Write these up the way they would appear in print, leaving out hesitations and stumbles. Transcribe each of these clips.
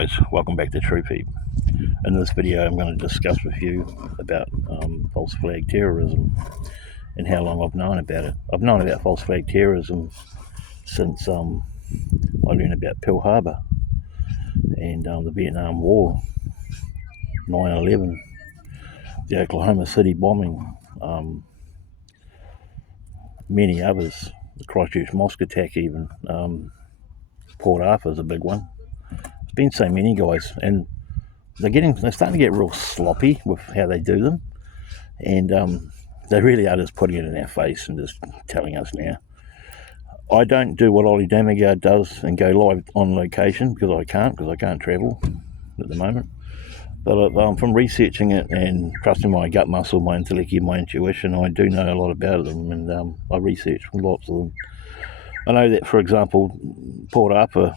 guys, welcome back to True Peep. In this video I'm going to discuss with you about false flag terrorism and how long I've known about it. I've known about false flag terrorism since I learned about Pearl Harbor and the Vietnam War, 9/11, the Oklahoma City bombing, many others, the Christchurch Mosque attack even, Port Arthur's a big one. There's been so many, guys, and they're starting to get real sloppy with how they do them, and they really are just putting it in our face and just telling us now. I don't do what Ollie Damagard does and go live on location because I can't travel at the moment. But from researching it and trusting my gut muscle, my intellect, my intuition, I do know a lot about them, and I research lots of them. I know that, for example, Port Arthur,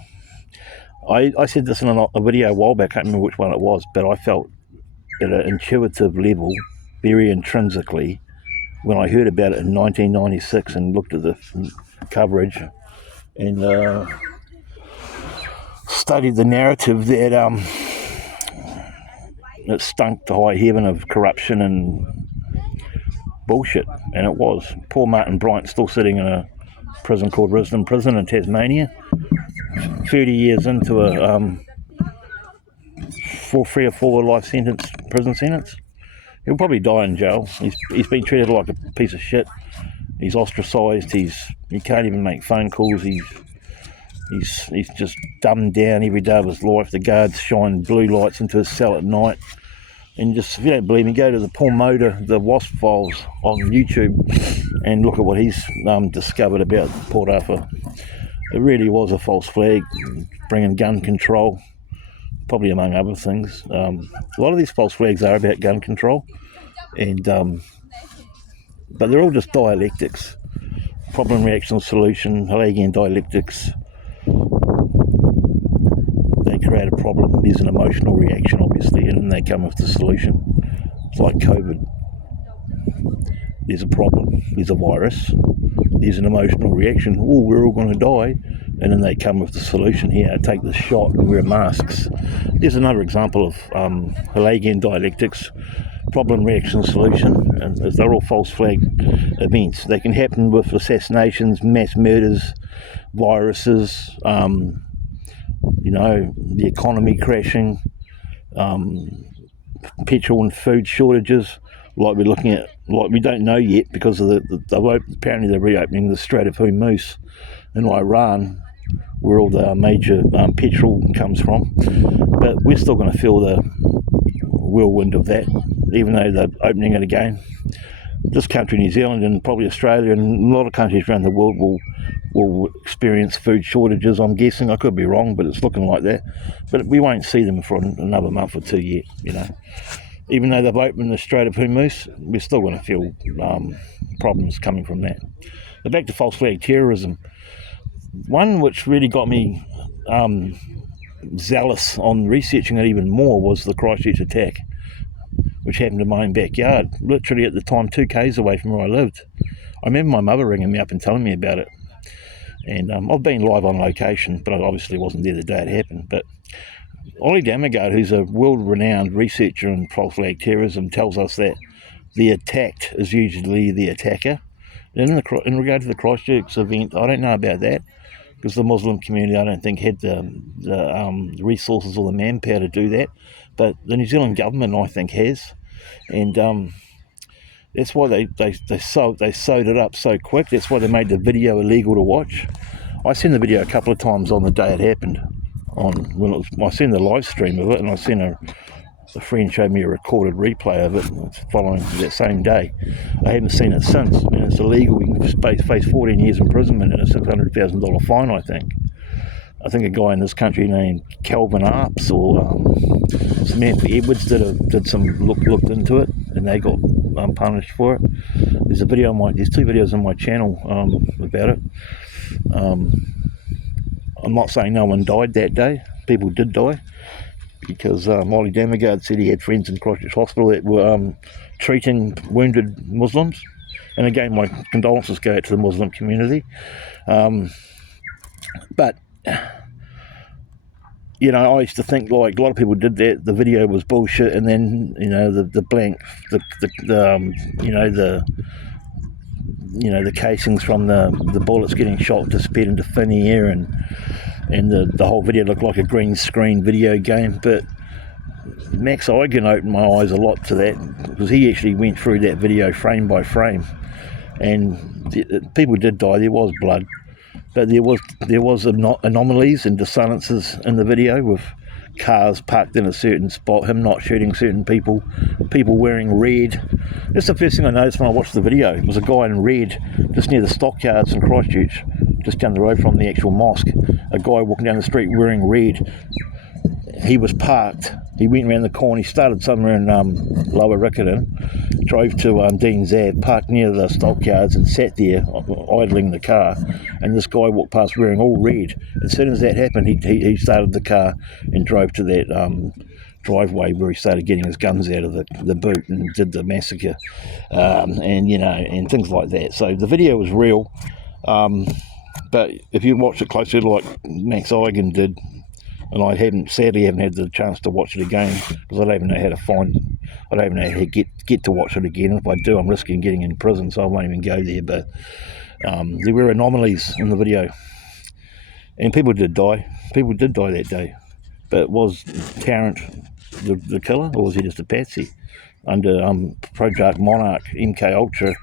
I said this in a video a while back, I can't remember which one it was, but I felt at an intuitive level, very intrinsically, when I heard about it in 1996 and looked at the coverage and studied the narrative, that it stunk to high heaven of corruption and bullshit, and it was. Poor Martin Bryant still sitting in a prison called Risdon Prison in Tasmania, 30 years into a 3 or 4 life sentence, prison sentence. He'll probably die in jail. He's been treated like a piece of shit. He's ostracised. He can't even make phone calls. He's just dumbed down every day of his life. The guards shine blue lights into his cell at night. And just, if you don't believe me, go to the Paul Motor, the WASP files on YouTube and look at what he's discovered about Port Arthur. It really was a false flag, bringing gun control, probably among other things. A lot of these false flags are about gun control, and but they're all just dialectics. Problem, reaction, solution, Hegelian dialectics. They create a problem. There's an emotional reaction, obviously, and then they come with the solution. It's like COVID. There's a problem. There's a virus. There's an emotional reaction. Oh, we're all going to die. And then they come with the solution here. Take this shot and wear masks. There's another example of Hegelian dialectics. Problem, reaction, solution. And they're all false flag events. They can happen with assassinations, mass murders, viruses, the economy crashing, petrol and food shortages, like we're looking at, like we don't know yet because of apparently they're reopening the Strait of Hormuz in Iran, where all the major petrol comes from. But we're still going to feel the whirlwind of that, even though they're opening it again. This country, New Zealand, and probably Australia, and a lot of countries around the world will experience food shortages, I'm guessing. I could be wrong, but it's looking like that. But we won't see them for another month or two yet, Even though they've opened the Strait of Hormuz, we're still going to feel problems coming from that. But back to false flag terrorism. One which really got me zealous on researching it even more was the Christchurch attack, which happened in my own backyard, literally at the time 2 k's away from where I lived. I remember my mother ringing me up and telling me about it. And I've been live on location, but I obviously wasn't there the day it happened. But Ollie Damagard, who's a world-renowned researcher in false flag terrorism, tells us that the attacked is usually the attacker. In regard to the Christchurch event, I don't know about that, because the Muslim community, I don't think, had the resources or the manpower to do that. But the New Zealand government, I think, has. And that's why they sewed it up so quick. That's why they made the video illegal to watch. I seen the video a couple of times on the day it happened. I seen the live stream of it, and I seen a friend showed me a recorded replay of it following that same day. I haven't seen it since, and it's illegal. You can face 14 years imprisonment and a $600,000 fine, I think. I think a guy in this country named Calvin Arps or Samantha Edwards looked into it, and they got punished for it. There's 2 videos on my channel about it. I'm not saying no one died that day. People did die, because Ollie Damagard said he had friends in Christchurch Hospital that were treating wounded Muslims. And again, my condolences go out to the Muslim community. But you know, I used to think like a lot of people did that. The video was bullshit, and then you know the blank, the casings from the bullets getting shot disappeared into thin air, and the whole video looked like a green screen video game. But Max Eigen opened my eyes a lot to that, because he actually went through that video frame by frame, and people did die. There was blood, but there was anomalies and dissonances in the video, with cars parked in a certain spot, him not shooting certain people wearing red. That's the first thing I noticed when I watched the video. It was a guy in red just near the stockyards in Christchurch, just down the road from the actual mosque. A guy walking down the street wearing red. He was parked. He went around the corner. He started somewhere in Lower Riccarton, drove to Dean's Ave, parked near the stockyards and sat there idling the car. And this guy walked past wearing all red. As soon as that happened, he started the car and drove to that driveway where he started getting his guns out of the boot and did the massacre, and things like that. So the video was real, but if you watch it closely, like Max Eigen did, and I sadly haven't had the chance to watch it again, because I don't even know how to get to watch it again. If I do, I'm risking getting in prison, so I won't even go there. But there were anomalies in the video, and people did die. People did die that day. But was Tarrant the killer, or was he just a patsy under Project Monarch, MK Ultra?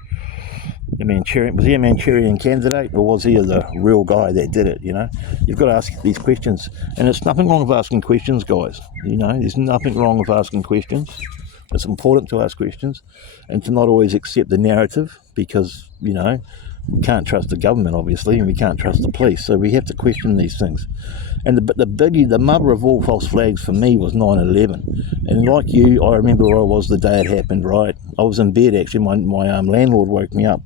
Was he a Manchurian candidate, or was he the real guy that did it? You know, you've got to ask these questions, and it's nothing wrong with asking questions, guys. You know, there's nothing wrong with asking questions. It's important to ask questions, and to not always accept the narrative, because you know we can't trust the government, obviously, and we can't trust the police. So we have to question these things. And the biggie, the mother of all false flags for me was 9/11. And like you, I remember where I was the day it happened, right? I was in bed, actually. My landlord woke me up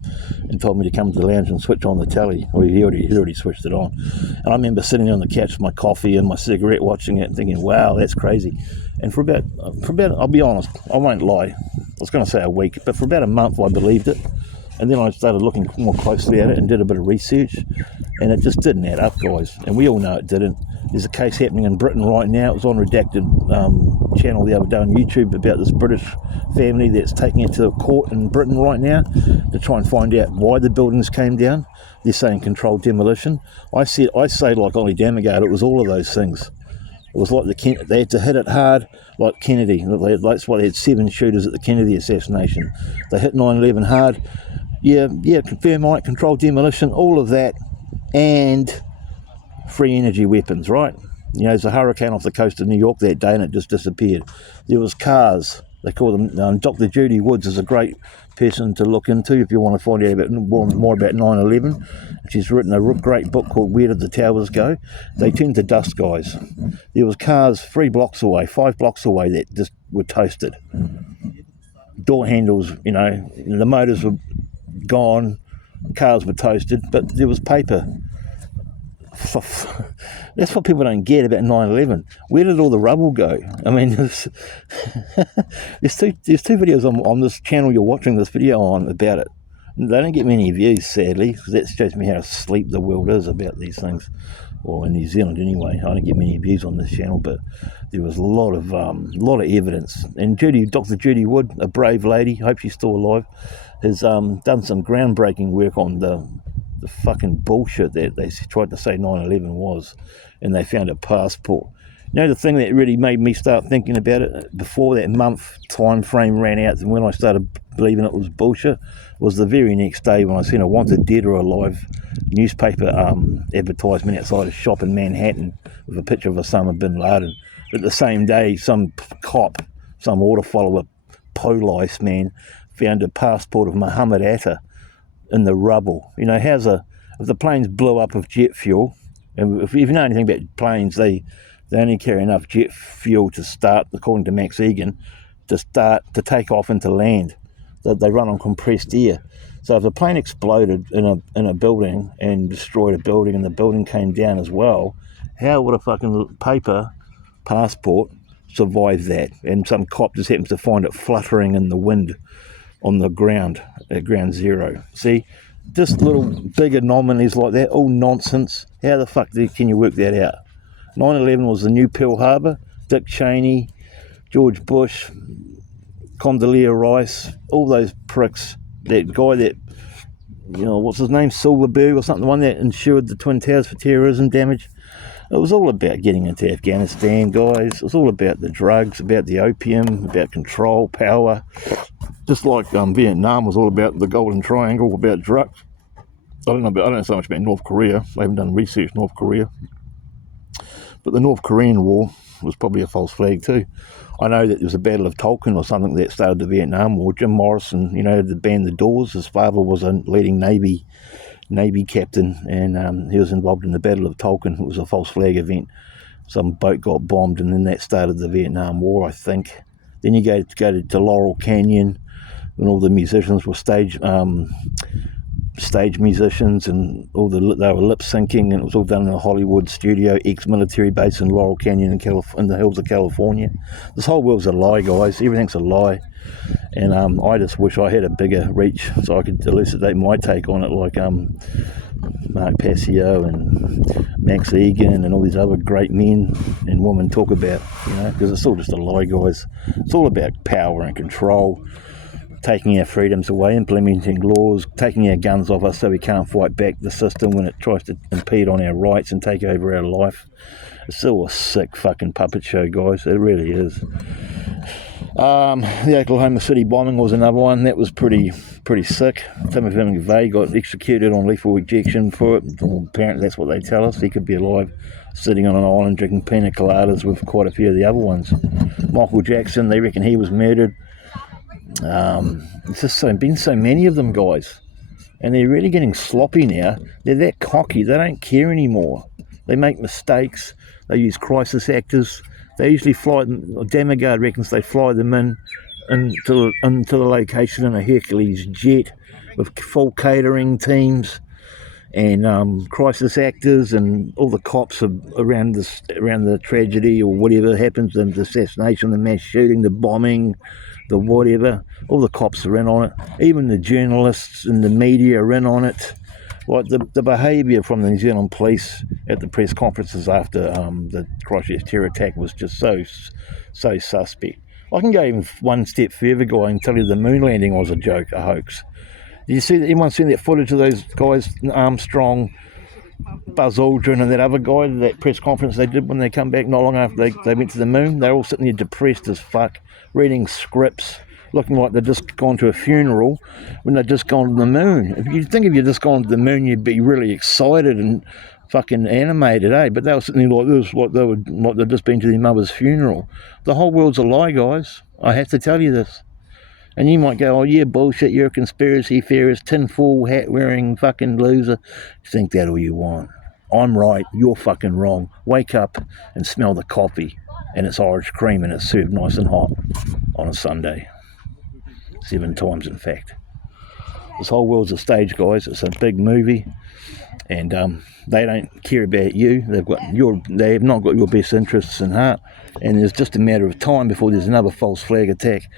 and told me to come to the lounge and switch on the telly. Well, he already switched it on. And I remember sitting on the couch with my coffee and my cigarette, watching it and thinking, wow, that's crazy. And for about, I'll be honest, I won't lie, I was going to say a week, but for about a month I believed it. And then I started looking more closely at it and did a bit of research, and it just didn't add up, guys. And we all know it didn't. There's a case happening in Britain right now. It was on Redacted channel the other day on YouTube about this British family that's taking it to a court in Britain right now to try and find out why the buildings came down. They're saying controlled demolition. I say like Ollie Damagard, it was all of those things. It was like they had to hit it hard, like Kennedy. That's why they had 7 shooters at the Kennedy assassination. They hit 9/11 hard. Yeah, thermite, controlled demolition, all of that, and free energy weapons, right? You know, there's a hurricane off the coast of New York that day and it just disappeared. There was cars. They call them, Dr. Judy Woods is a great person to look into if you want to find out about more about 9/11. She's written a great book called Where Did the Towers Go? They turned to dust, guys. There was cars 5 blocks away that just were toasted. Door handles, you know, the motors were gone, cars were toasted, but there was paper. That's what people don't get about 9/11. Where did all the rubble go? I mean, there's two videos on this channel you're watching this video on about it. They don't get many views, sadly, because that shows me how asleep the world is about these things. Well, in New Zealand anyway, I don't get many views on this channel, but there was a lot of evidence. And Dr. Judy Wood, a brave lady, hope she's still alive, has done some groundbreaking work on the fucking bullshit that they tried to say 9/11 was, and they found a passport. You know, the thing that really made me start thinking about it before that month time frame ran out and when I started believing it was bullshit was the very next day when I seen a wanted dead or alive newspaper advertisement outside a shop in Manhattan with a picture of Osama bin Laden. But the same day, some cop, some order follower, police man, found a passport of Muhammad Atta in the rubble. You know, if the planes blew up with jet fuel, and if you know anything about planes, they only carry enough jet fuel to start, according to Max Egan, to take off into land. They run on compressed air. So if the plane exploded in a building and destroyed a building and the building came down as well, how would a fucking paper passport survive that? And some cop just happens to find it fluttering in the wind on the ground at ground zero. See, just little big anomalies like that, all nonsense. How the fuck can you work that out? 9/11 was the new Pearl Harbor. Dick Cheney, George Bush, Condoleezza Rice, all those pricks. That guy that, what's his name, Silverberg or something, the one that insured the Twin Towers for terrorism damage. It was all about getting into Afghanistan, guys. It was all about the drugs, about the opium, about control, power. Just like Vietnam was all about the Golden Triangle, about drugs. I don't know so much about North Korea. I haven't done research in North Korea. But the North Korean War was probably a false flag too. I know that there was a Battle of Tonkin or something that started the Vietnam War. Jim Morrison, the band The Doors, his father was a leading Navy captain, and he was involved in the Battle of Tonkin. It was a false flag event. Some boat got bombed, and then that started the Vietnam War, I think. Then you go to Laurel Canyon, and all the musicians were stage musicians, and they were lip syncing, and it was all done in a Hollywood studio, ex-military base in Laurel Canyon in the hills of California. This whole world's a lie, guys. Everything's a lie. And I just wish I had a bigger reach so I could elucidate my take on it, like Mark Passio and Max Egan and all these other great men and women talk about, because it's all just a lie, guys. It's all about power and control, taking our freedoms away, implementing laws, taking our guns off us so we can't fight back the system when it tries to impede on our rights and take over our life. It's all a sick fucking puppet show, guys. It really is. The Oklahoma City bombing was another one. That was pretty sick. Timothy McVeigh got executed on lethal injection for it. Well, apparently that's what they tell us. He could be alive, sitting on an island drinking pina coladas with quite a few of the other ones. Michael Jackson, they reckon he was murdered. It's just been so many of them, guys. And they're really getting sloppy now. They're that cocky. They don't care anymore. They make mistakes. They use crisis actors. They usually fly them, Damagard reckons they fly them into the location in a Hercules jet with full catering teams and crisis actors and all the cops around the tragedy or whatever happens, the assassination, the mass shooting, the bombing, the whatever. All the cops are in on it. Even the journalists and the media are in on it. Like the behaviour from the New Zealand police at the press conferences after the Christchurch terror attack was just so suspect. I can go even one step further, guy, and tell you the moon landing was a joke, a hoax. Did you see that? Anyone seen that footage of those guys, Armstrong, Buzz Aldrin, and that other guy, that press conference they did when they come back not long after they went to the moon? They're all sitting there depressed as fuck, reading scripts, looking like they've just gone to a funeral when they've just gone to the moon. If you'd just gone to the moon, you'd be really excited and fucking animated, eh? But they were sitting there like this, like they'd just been to their mother's funeral. The whole world's a lie, guys. I have to tell you this. And you might go, oh yeah, bullshit, you're a conspiracy theorist, tinfoil hat wearing fucking loser. Think that all you want. I'm right, you're fucking wrong. Wake up and smell the coffee, and it's Irish cream and it's served nice and hot on a Sunday. 7 times, in fact. This whole world's a stage, guys. It's a big movie, and they don't care about you. They have not got your best interests in heart, and it's just a matter of time before there's another false flag attack.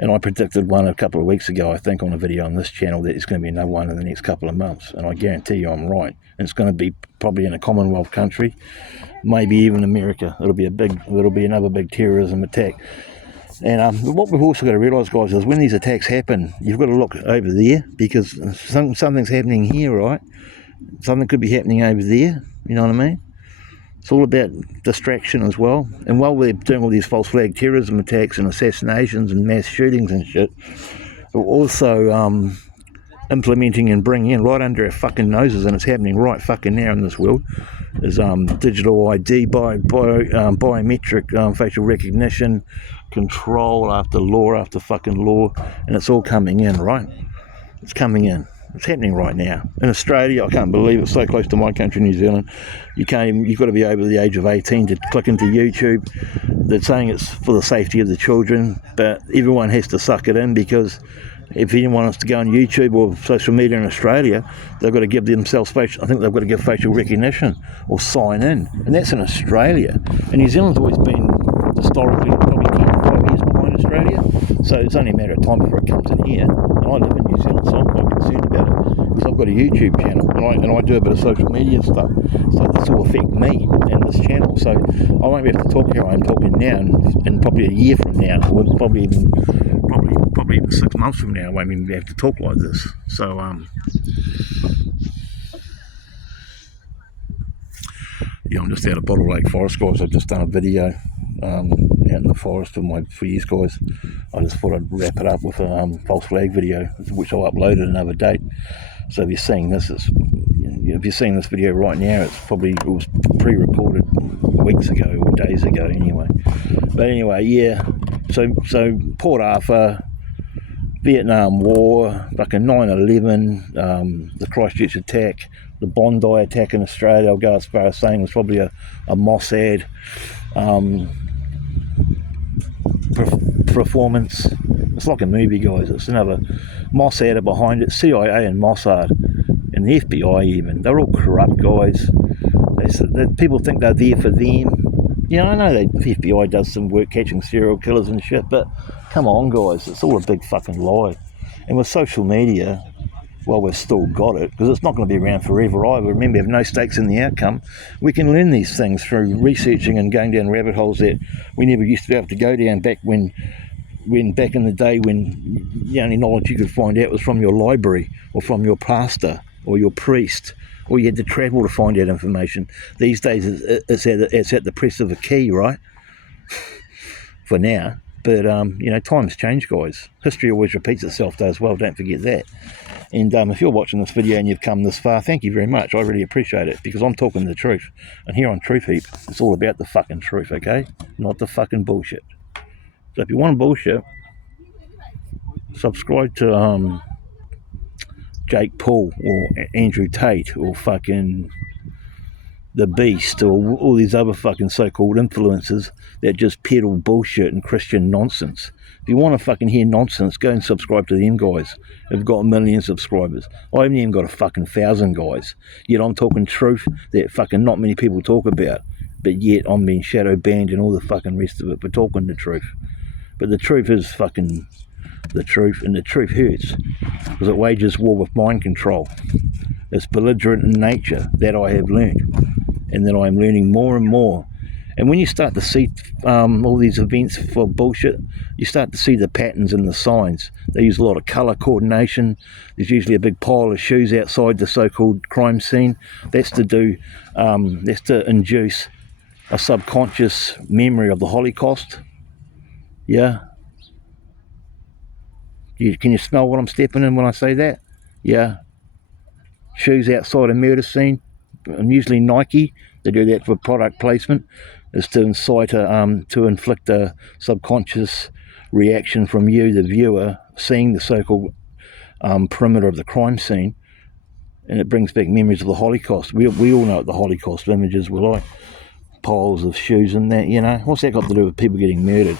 And I predicted one a couple of weeks ago, I think, on a video on this channel, that there's going to be another one in the next couple of months, and I guarantee you I'm right. And it's going to be probably in a Commonwealth country, maybe even America. It'll be another big terrorism attack. And what we've also got to realise, guys, is when these attacks happen, you've got to look over there, because something's happening here, right? Something could be happening over there, you know what I mean? It's all about distraction as well. And while we're doing all these false flag terrorism attacks and assassinations and mass shootings and shit, we're also implementing and bringing in right under our fucking noses, and it's happening right fucking now in this world, is digital ID, biometric facial recognition, control after fucking law, and it's all coming in, right? It's coming in. It's happening right now. In Australia, I can't believe it's so close to my country, New Zealand. You've got to be over the age of 18 to click into YouTube. They're saying it's for the safety of the children, but everyone has to suck it in, because if anyone wants to go on YouTube or social media in Australia, they've got to give themselves facial recognition or sign in, and that's in Australia. And New Zealand's always been historically probably 25 years behind Australia, so it's only a matter of time before it comes in here. And I live in New Zealand, so I'm quite concerned about it. because I've got a YouTube channel and I do a bit of social media stuff, so this will affect me and this channel. So I won't be able to talk how I'm talking now, and probably a year from now, or probably even 6 months from now, I won't even be able to talk like this. So yeah, I'm just out of Bottle Lake Forest, guys. I've just done a video out in the forest for you guys. I just thought I'd wrap it up with a false flag video, which I'll upload at another date. So if you're seeing this, if you're seeing this video right now, it was pre-recorded weeks ago or days ago anyway. But anyway, yeah. So Port Arthur, Vietnam War, fucking 9/11, the Christchurch attack, the Bondi attack in Australia. I'll go as far as saying it was probably a Mossad performance. It's like a movie, guys. It's another Mossad are behind it, CIA and Mossad and the FBI even. They're all corrupt guys. People think they're there for them. Yeah, I know the FBI does some work catching serial killers and shit, but come on, guys, it's all a big fucking lie. And with social media, well, we've still got it, because it's not going to be around forever either. Remember, we have no stakes in the outcome. We can learn these things through researching and going down rabbit holes that we never used to be able to go down back when back in the day, when the only knowledge you could find out was from your library or from your pastor or your priest, or you had to travel to find out information. These days, it's at the press of a key, right? For now. But, times change, guys. History always repeats itself, though, as well. Don't forget that. And if you're watching this video and you've come this far, thank you very much. I really appreciate it, because I'm talking the truth. And here on Truth Heap, it's all about the fucking truth, okay? Not the fucking bullshit. So if you want bullshit, subscribe to Jake Paul or Andrew Tate or fucking The Beast or all these other fucking so-called influencers that just peddle bullshit and Christian nonsense. If you want to fucking hear nonsense, go and subscribe to them guys. They've got 1 million subscribers. I haven't even got a fucking 1,000 guys. Yet I'm talking truth that fucking not many people talk about. But yet I'm being shadow banned and all the fucking rest of it for talking the truth. But the truth is fucking the truth, and the truth hurts because it wages war with mind control. It's belligerent in nature, that I have learned, and that I am learning more and more. And when you start to see all these events for bullshit, you start to see the patterns and the signs. They use a lot of colour coordination. There's usually a big pile of shoes outside the so-called crime scene. That's to induce a subconscious memory of the Holocaust. Yeah. Can you smell what I'm stepping in when I say that? Yeah. Shoes outside a murder scene, and usually Nike. They do that for product placement, is to incite to inflict a subconscious reaction from you, the viewer, seeing the so-called perimeter of the crime scene, and it brings back memories of the Holocaust. We all know what the Holocaust images were like. Piles of shoes and that, What's that got to do with people getting murdered?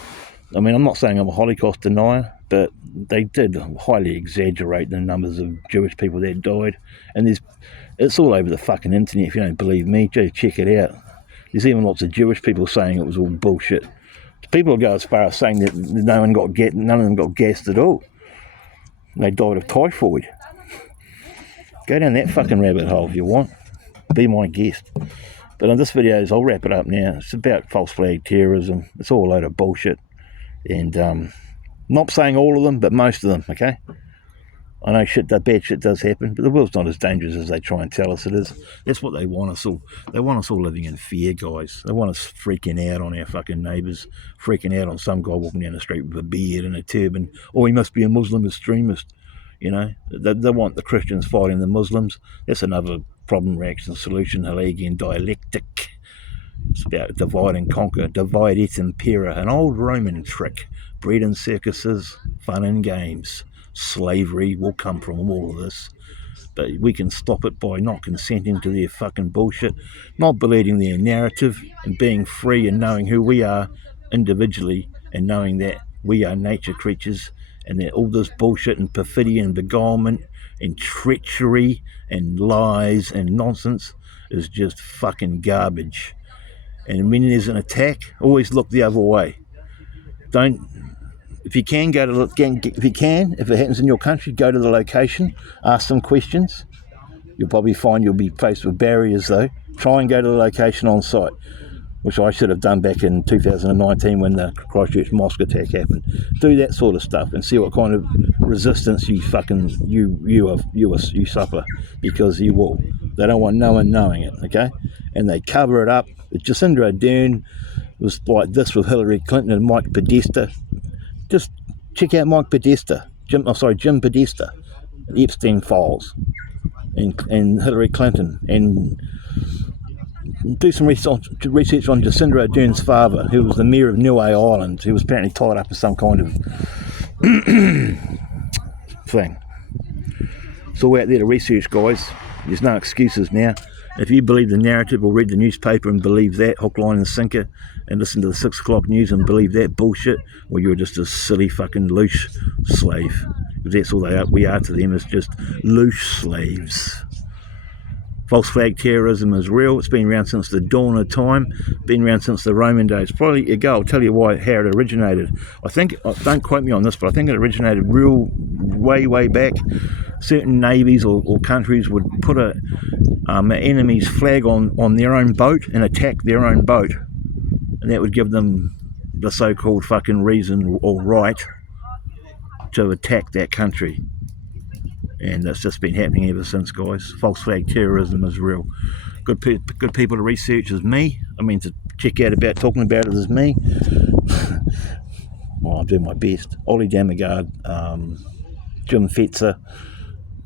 I mean, I'm not saying I'm a Holocaust denier, but they did highly exaggerate the numbers of Jewish people that died. And it's all over the fucking internet. If you don't believe me, just check it out. There's even lots of Jewish people saying it was all bullshit. People will go as far as saying that none of them got gassed at all. They died of typhoid. Go down that fucking rabbit hole if you want. Be my guest. But on this video, I'll wrap it up now. It's about false flag terrorism. It's all a load of bullshit. And not saying all of them, but most of them, okay? I know that bad shit does happen, but the world's not as dangerous as they try and tell us it is. That's what they want us all. They want us all living in fear, guys. They want us freaking out on our fucking neighbours, freaking out on some guy walking down the street with a beard and a turban. Oh, he must be a Muslim extremist. They want the Christians fighting the Muslims. That's another problem, reaction, solution, Hegelian dialectic. It's about divide and conquer, divide et impera, an old Roman trick, bred in circuses, fun and games. Slavery will come from all of this, but we can stop it by not consenting to their fucking bullshit, not believing their narrative, and being free and knowing who we are individually, and knowing that we are nature creatures, and that all this bullshit and perfidy and beguilement and treachery and lies and nonsense is just fucking garbage. And when there's an attack, always look the other way. Don't if you can, if it happens in your country, go to the location, ask some questions. You'll probably find you'll be faced with barriers though. Try and go to the location on site, which I should have done back in 2019 when the Christchurch mosque attack happened. Do that sort of stuff and see what kind of resistance you suffer, because you will. They don't want no one knowing it, okay? And they cover it up. Jacinda Ardern was like this with Hillary Clinton and Mike Podesta. Just check out Mike Podesta, Jim Podesta, Epstein files, and Hillary Clinton, and do some research on Jacinda Ardern's father, who was the mayor of Niue Island, who was apparently tied up in some kind of thing. It's all out there to research, guys. There's no excuses now. If you believe the narrative or read the newspaper and believe that, hook, line and sinker, and listen to the 6 o'clock news and believe that bullshit, well, you're just a silly fucking loose slave. Because that's all we are to them, is just loose slaves. False flag terrorism is real. It's been around since the dawn of time, been around since the Roman days. Probably ago, I'll tell you how it originated. I think, don't quote me on this, but I think it originated way back. Certain navies or countries would put an enemy's flag on their own boat and attack their own boat. And that would give them the so-called fucking reason or right to attack that country. And that's just been happening ever since, guys. False flag terrorism is real. Good people to research is me. I mean, to check out about talking about it is me. Well, I'm doing my best. Ollie Damagard, Jim Fetzer,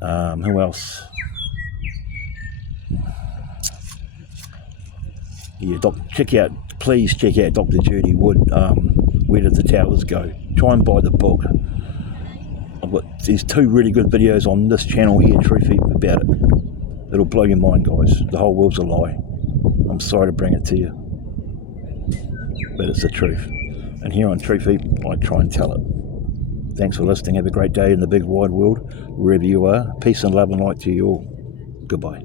who else? Yeah, please check out Dr. Judy Wood, Where Did the Towers Go? Try and buy the book. There's 2 really good videos on this channel here, Truth Heap, about it. It'll blow your mind, guys. The whole world's a lie. I'm sorry to bring it to you, but it's the truth. And here on Truth Heap, I try and tell it. Thanks for listening. Have a great day in the big wide world, wherever you are. Peace and love and light to you all. Goodbye.